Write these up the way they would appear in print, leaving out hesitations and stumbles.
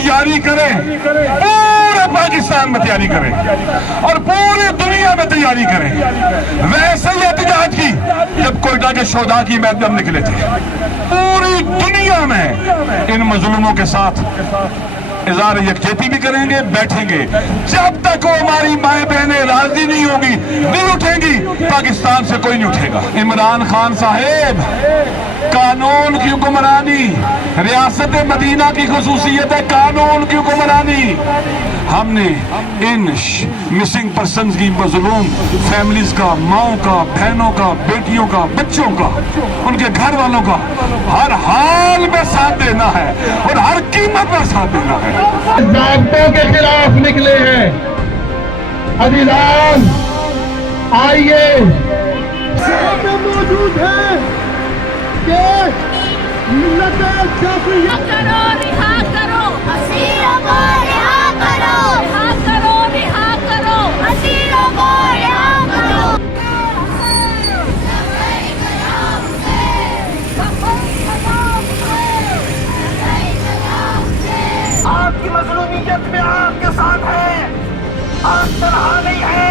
तैयारी करें, पूरे पाकिस्तान में तैयारी करें और पूरी दुनिया में तैयारी करें। वैसे ही एहतजाज की जब कोयटा के शोधा की मैदान निकले थे, पूरी दुनिया में इन मजलूमों के साथ इज़हार यकजहती भी करेंगे, बैठेंगे। जब तक वो हमारी माए बहनें राजी नहीं होगी, नहीं उठेंगी, पाकिस्तान से कोई नहीं उठेगा। इमरान खान साहेब, कानून की हुक्मरानी, रियासत मदीना की खुसूसियत है कानून की हुक्मरानी। हमने इन मिसिंग पर्सन की मजलूम फैमिलीज का, माओं का, बहनों का, बेटियों का, बच्चों का, उनके घर वालों का हर हाल में साथ देना है और हर कीमत पर साथ देना है। ज़ाब्तों के खिलाफ निकले हैं। अभियान आइए मौजूद है कि मिल्लत जाफरिया करो, रिहा करो, असीरों को रिहा करो, रिहा करो, रिहा करो, असीरों को रिहा करो। आपकी मजलूमियत में आपके साथ है, आप तनहा नहीं है,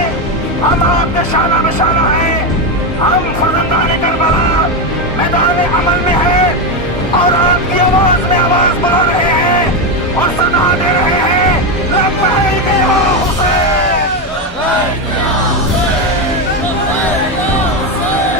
हम आपके शाना बशाना है। हम फर्जंदाने करबला मैदान अमल में है और आपकी आवाज में आवाज बढ़ा रहे हैं और सदा दे रहे हैं, लब्बैक या हुसैन, लब्बैक या हुसैन।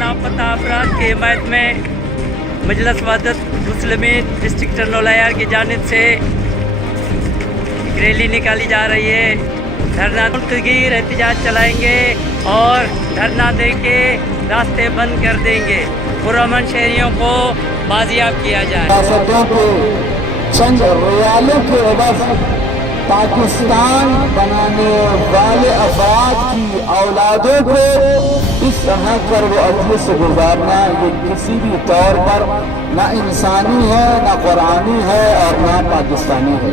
लापता अफराद के हिमायत में मजलिस वहदत मुस्लिमीन डिस्ट्रिक्ट टर्नोलायर की जानिब से एक रैली निकाली जा रही है। धरना मुल्कगीर एहतजाज चलाएंगे और धरना दे के रास्ते बंद कर देंगे। पुरअमन शहरियों को बाजियाब किया जाए। रियासतों को चंद रियालों के एवज पाकिस्तान बनाने वाले अफराद की औलादों को इस तरह कर वो अदल से गुजारना ये किसी भी तौर पर ना इंसानी है, ना कुरानी है और ना पाकिस्तानी है।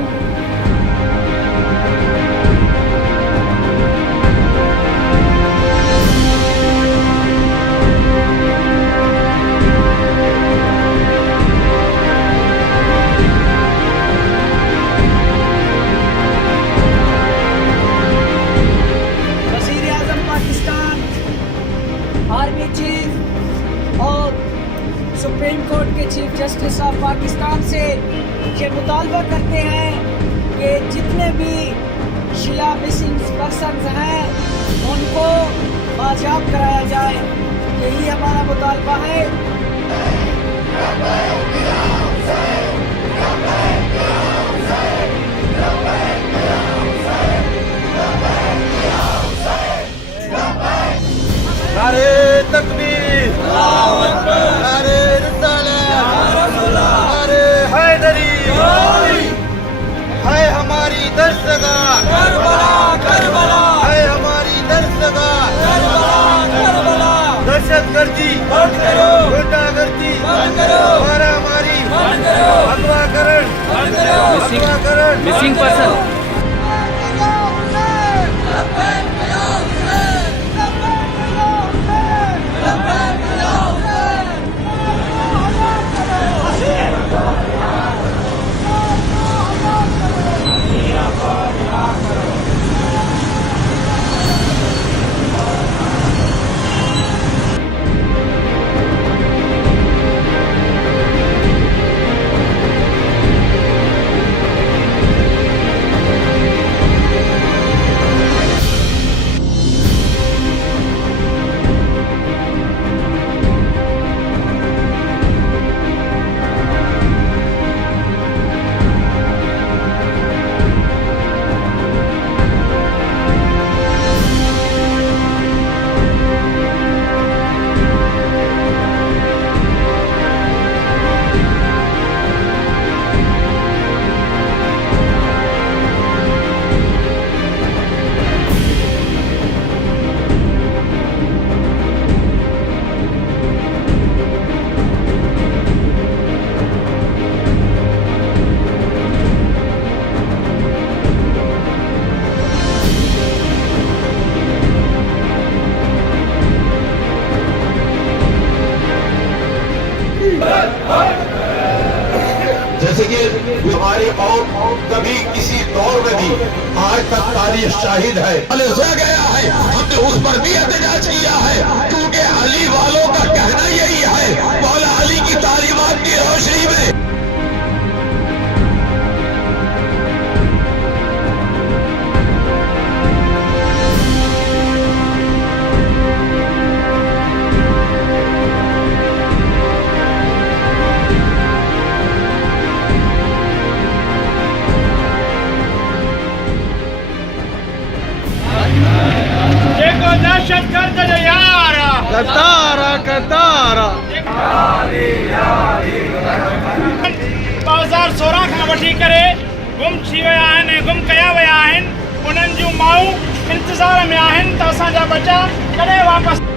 आर्मी चीफ और सुप्रीम कोर्ट के चीफ जस्टिस ऑफ पाकिस्तान से ये मुतालबा करते हैं कि जितने भी शिया मिसिंग पर्सन हैं उनको बाजियाब कराया जाए। यही हमारा मुतालबा है। नारे तकबीर, नारे रिसालत, नारे हैदरी, है हमारी दस्तगाह करबला, करबला, है हमारी दस्तगाह करबला, करबला। दहशतगर्दी बंद करो, गुंडागर्दी बंद करो, मारामारी बंद करो, अगवाकरण बंद करो, मिसिंग पर्सन। तारीख और कभी किसी दौर में भी आज तक तारीख शाहिद है। हो गया है, हमने उस पर भी एहतजाज किया है क्योंकि अली वालों का कहना यही है, मौला अली की तालीमात की रोशनी में कतारा 2016 खां वठी करे गुम थी विया आहिनि, गुम कया विया आहिनि। उन्हनि जूं माऊं इंतज़ार में आहिनि त असांजा बचा कॾहिं वापसि